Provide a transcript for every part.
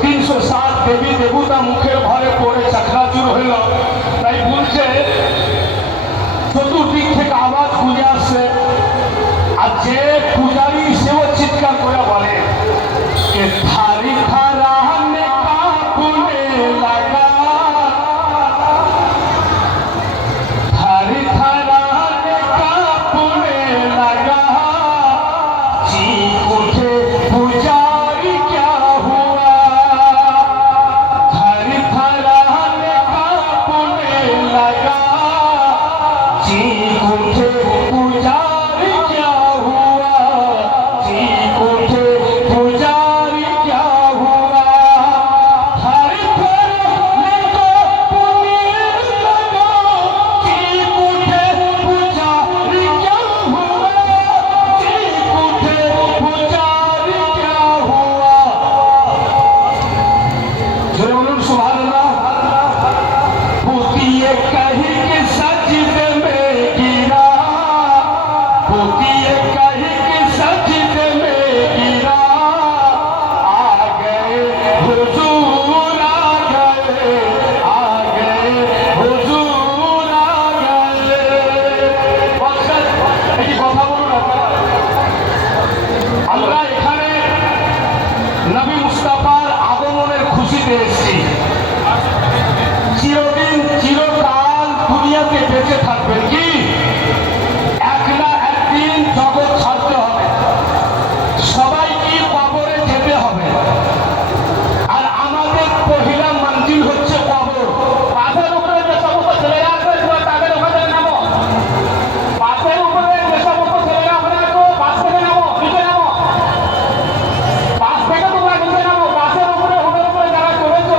307 দেবী দেবতা মুখের ভরে পড়ে চাকরাচুর হইল। তাই বলছে চতুর্দিক থেকে আওয়াজ বুঝে আসছে, আর যে পূজারী সেও চিৎকার করে বলে যে থারি থারা নে কাপুনে লাগা, থারি থারা নে কাপুনে লাগা, चीख उठे पुजारी क्या हुआ, थर थराने कांपने लगा, चीख उठे पुजारी क्या हुआ, चीख उठे पुजारी क्या हुआ, थर थराने कांपने लगा, चीख उठे पुजारी क्या हुआ, चीख उठे पुजारी क्या हुआ। जोरे बोलून सुभान अल्लाह। पोतिए कहीं के सजदे में गिरा, पोतिए कहीं के सजदे में गिरा, आ गए हुजूर आ गए, आ गए हुजूर आ गए। এই কথা বলুন আপনারা। আমরা এখানে নবী মুস্তাফার আগমনের খুশিতে এসেছি। চিরদিন চিরকাল দুনিয়াতে বেঁচে থাকবেন কি? এক না একদিন জগৎ ছাড়তে হবে, সবাইকে কবরে যেতে হবে। আর আমাদের পহিলা মঞ্জিল হচ্ছে কবর। পাথরের উপরে যে সমস্ত ছেলেরা আছে তাদের ওখানে নামো, পাথরের উপরে যে সমস্ত ছেলেরা ওখানে আসো, পাশ থেকে নামো, নিচে নামো, পাশ থেকে তোমরা নিচে নামো, পাশের উপরে হুটের উপরে যারা চলেছো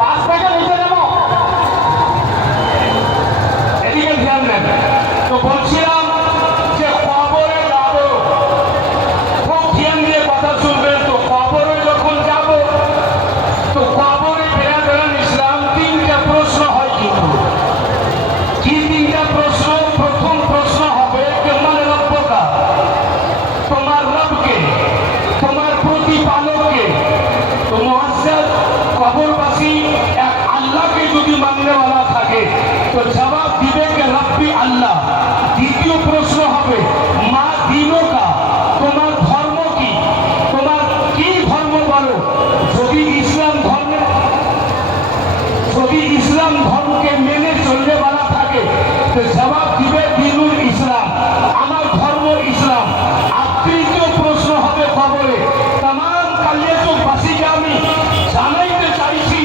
পাশ থেকে নিচে নামো। এদিকে ধ্যান দেন। তো বলছিলাম যে কবরে যাবো, খুব ধ্যান দিয়ে কথা শুনবেন। তো কবরে যখন যাব, তো কবরে বেরাবেরান ইসলাম তিনটা প্রশ্ন হয়। কিন্তু কি তিনটা প্রশ্ন? প্রথম প্রশ্ন হবে যে মানে রব্বকা, তোমার রবকে, তোমার প্রতিপালককে। তো মুআজ্জাজ কবরবাসী এক আল্লাহকে যদি মাননেওয়ালা থাকে তো জবাব দিবে যে রব্বি আল্লাহ। দ্বিতীয় প্রশ্ন হবে মা দিনকা, তোমার ধর্ম কি, তোমার কি ধর্ম বলো। যদি ইসলাম ধর্মে, যদি ইসলাম ধর্মকে মেনে চললে বলা থাকে তো জবাব দিবে দিনুল ইসলাম, আমার ধর্ম ইসলাম। আর তৃতীয় প্রশ্ন হবে কবরে। তাম কালিয়াচক বাসীকে আমি জানাইতে চাইছি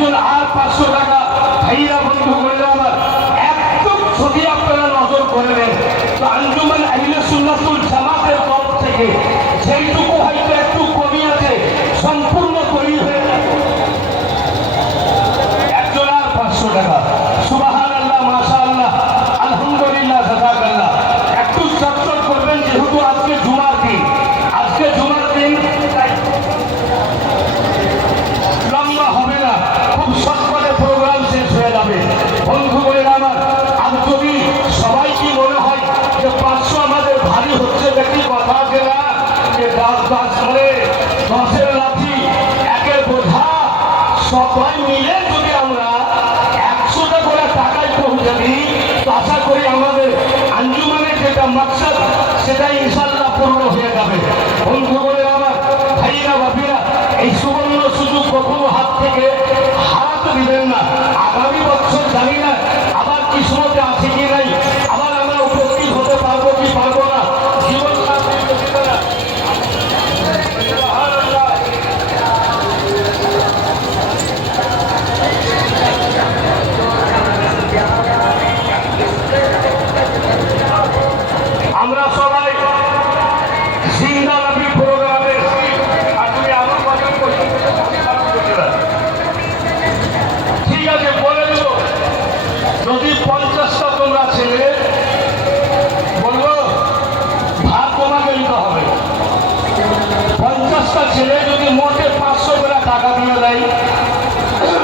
একজন আর 500 টাকা ভাইরা বন্ধু করলে আমার একদম যদি আপনারা নজর করে নেন তো আঞ্জুমান আহলে সুন্নাতুল জামাতের তরফ থেকে যেইটুকু হয়তো একটু কমই আছে সম্পূর্ণ করি হয়ে যাবে একজন আর 500 টাকা। সুবহানাল্লাহ, মাশাআল্লাহ, আলহামদুলিল্লাহ, জাযাকাল্লাহ। একটু চটচট করবেন যেহেতু আজকে জুমার দিন, আজকে জুমার দিন তাই লম্বা হবে না, খুব সৎপথে প্রোগ্রাম শেষ হয়ে যাবে। বন্ধু বলে আমার আর যদি সবাই কি মনে হয় যে 500 আমাদের ভারী হচ্ছে দেখি কথা আছে না যে 10 করে 10-এর লাঠি একের বোঝা সবাই মিলে যদি আমরা 100টা করে টাকায় পৌঁছে দিই তো আশা করি আমাদের আঞ্জুমানের যেটা মাকসাদ সেটা ইনশাল্লাহ পূর্ণ হয়ে যাবে। বন্ধু বলে আমার ভাইরা বাপিরা এই সুবর্ণ সুযোগ কখনো হাত থেকে হারাতে দিবেন না। আগামী বছর জানি না আবার কিসমতে আছে কি নাই, আবার আমরা উপস্থিত হতে পারবো কি পারবো না, জীবন আমরা সবাই জিন্দা নবী প্রোগ্রামে আর তুমি আমার কথা ঠিক আছে বলে দেব। যদি 50টা তোমরা ছেলে বলবো ভাগ তোমাকে নিতে হবে। 50টা ছেলে যদি মোটে 500 করে টাকা দিয়ে দেয়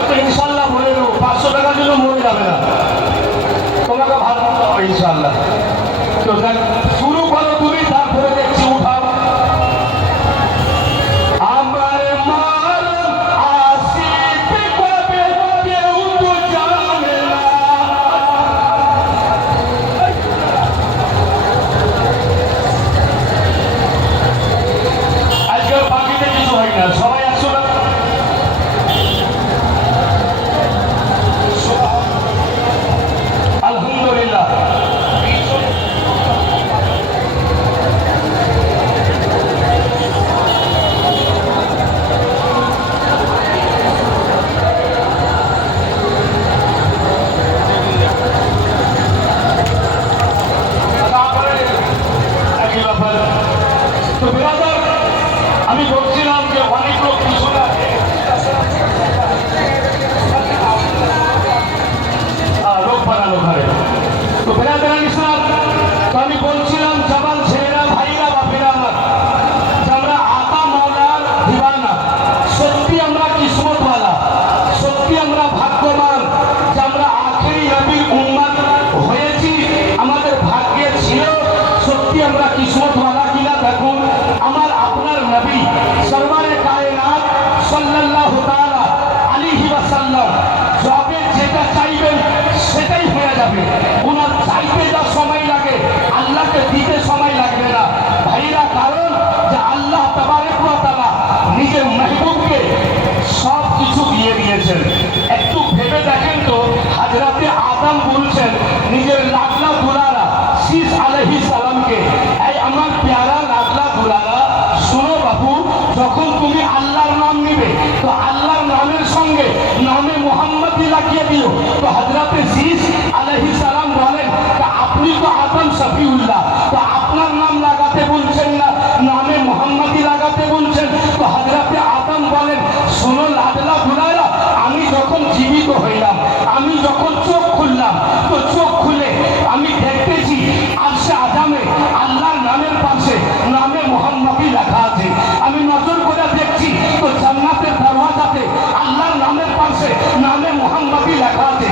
তো ইনশাল্লাহ বলে দেবো 500 টাকার জন্য মরে যাবে না, তোমাকে ভাগ দিতে হবে ইনশাল্লাহ। তো শুরু করো তুমি, তারপরে দেখছি উঠাও। আমার মার আসিতে কবে কেউ তো জানে না, আজকাল বাকিতে কিছু হয় না, সবাই 100 টাকা। আলহামদুলিল্লাহ, তো ব্রাদার আমি বলছিলাম যে অনেক লোক পিছনে লোক বানানো ঘরে। তো ব্রাদার ইসলাম তো আমি বলছিলাম জবান ছেলেরা ভাইরা বাপেরা আমার যে আমরা আতা মাওলার দিওয়ানা, সত্যি আমরা কিসমতওয়ালা, সত্যি আমরা ভাগ্যবান যে আমরা আখেরি নবীর উম্মত হয়েছি, আমাদের ভাগ্যে ছিল। সত্যি আমরা কিসমতওয়ালা কিনা দেখুন আমার আপনার নবী সরওয়ারে কায়নাত সাল্লাল্লাহু তাআলা আলাইহি ওয়াসাল্লাম যবে যেটা চাইবেন সেটাই হয়ে যাবে। ওনার চাইতে যা সময় লাগে আল্লাহকে দিতে সময় লাগবে না ভাইরা, কারণ যে আল্লাহ তাবারক ওয়া তাআলা নিজের মেহবুবকে সব কিছু দিয়ে দিয়েছেন। একটু ভেবে দেখেন তো, হযরতে আদম বলছেন নিজের লাডলা দুলারা শীস আলাইহিস সালামকে, এই আমার প্যারা লাডলা দুলারা শোনো বাবু, যখন তুমি আল্লাহর নাম নিবে তো আল্লাহর নামের সঙ্গে নামে মুহাম্মদি লাগিয়ে দিও। তো হযরতে শীস আলাইহিস সালাম বলেন আপনি তো আদম শফিউল্লাহ, তো আপনার নাম লাগাতে বলছেন না, নামে মুহাম্মদি লাগাতে বলছেন। তো হযরতে আদম বলেন শোনো লাডলা দুলারা, আমি যখন জীবিত হইলাম, আমি যখন চোখ খুললাম তো চোখ খুলে আমি দেখতেছি আরশে আজমে আল্লাহর নামের পাশে নামে মুহাম্মদি লেখা আছে। আমি নজর করে দেখছি তো জান্নাতের দরওয়াজাতে আল্লাহর নামের পাশে নামে মুহাম্মদি লেখা আছে।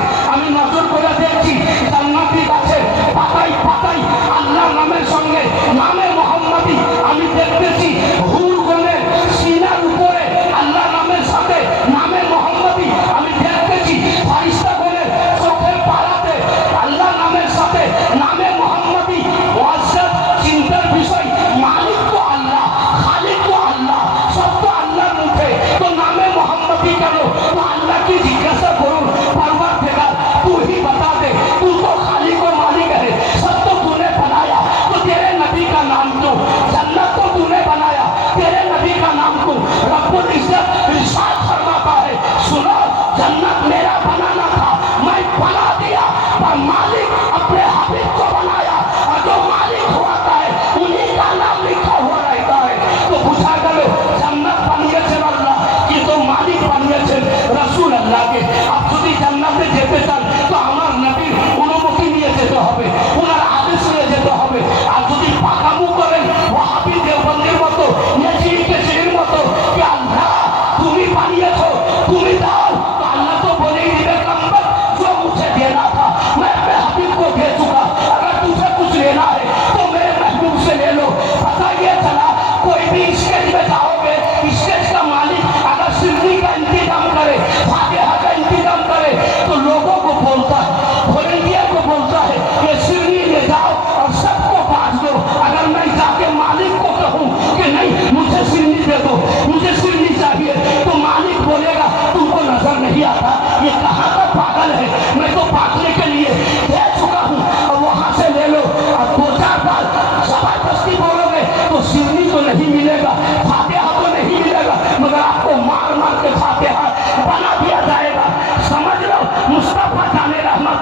हाफिज को बनाया और जो मालिक होता है उन्हीं का नाम लिखा हुआ रहता है। तो पूछा गलो जन्नत বানিয়েছেন আল্লাহ কিন্তু মালিক বানিয়েছেন রাসূল আল্লাহকে। আপনি জান্নাতে যেতে চান তো আমার নবীর অনুমতি নিয়ে যেতে হবে, ওনার আদেশ নিয়ে যেতে হবে। আর যদি পাকামু করেন ওয়াহাবি দেওবন্দির মতো নেচির মতো কি আল্লাহ তুমি বানিয়েছো তুমি দাও, तो अल्लाह तो बोले ही दिए कम्बल जो मुझे देना था मैं अपने हबीब को दे चुका, अगर तुझे कुछ लेना है तो मेरे महबूब से ले लो। पता ये चला कोई भी स्टेज में जाओगे स्टेज का मालिक अगर सिरनी का इंतजाम करे फातिहा का इंतजाम करे तो लोगों को बोलता है, वॉलंटियर को बोलता है कि सिरनी ले जाओ और सबको बांट दो। अगर मैं जाके मालिक को कहूँ कि नहीं मुझे सिरनी दे दो मुझे सिरनी चाहिए तो मालिक बोलेगा तुमको नजर नहीं आता ये कहाँ का पागल है, मैं तो बांटने के लिए दे चुका हूँ और वहां से ले लो। और 2-4 बार जबरदस्ती बोलोगे तो सिरनी तो नहीं मिलेगा, फातिहा तो नहीं मिलेगा, मगर आपको मार मार के फातिहा बना दिया जाएगा। समझ लो मुस्तफा जाने रहमत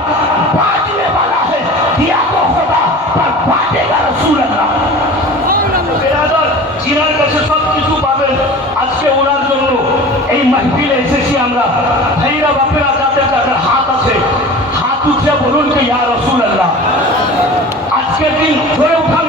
बांटने वाला है, दिया तो खुदा पर बांटेगा रसूल अल्लाह। জিনার কাছে সব কিছু পাবেন। আজকে ওনার জন্য এই মাহফিলে এসেছি আমরা। ভাইরা বাপেরা যাদের যাদের হাত আছে হাত উঠে বলুন কি ইয়া রাসূলুল্লাহ। আজকের দিন ধরে উঠান